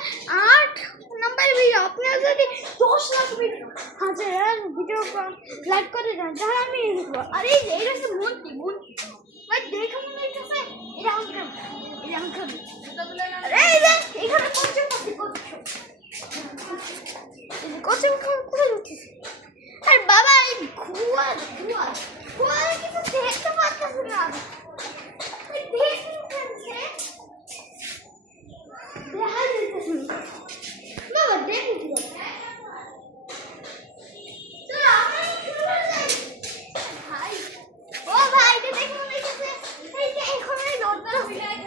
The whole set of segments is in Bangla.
8 নাম্বার ভিডিও আপনারা যদি 10 লাখ হাজার ভিডিও লাইক করে দেন তাহলে আমি দেখব। আর এই যে এটা হচ্ছে মন্টি ভাই দেখো মনে হচ্ছে এটা আঙ্কেল আরে এই যে এখানে কোচিং করে দিচ্ছি। আর বাবা এই ঘুয়া কিছু দেখতে পাচ্ছি না বাবা দেখি ও ভাই দেখে মনে হচ্ছে এই যে এখানে দরকার হয়ে যায়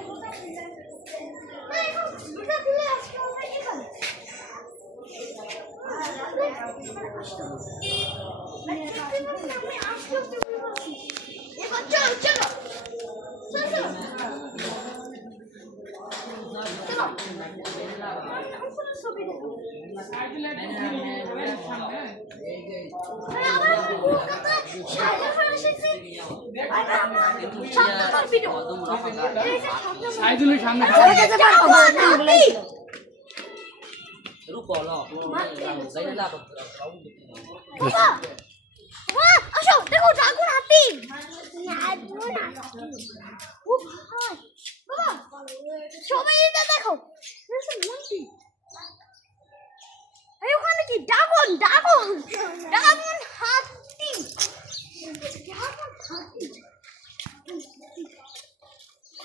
আসো দেখো ড্রাগন হাতি সবাই এটা দেখো ওখানে কি ড্রাগন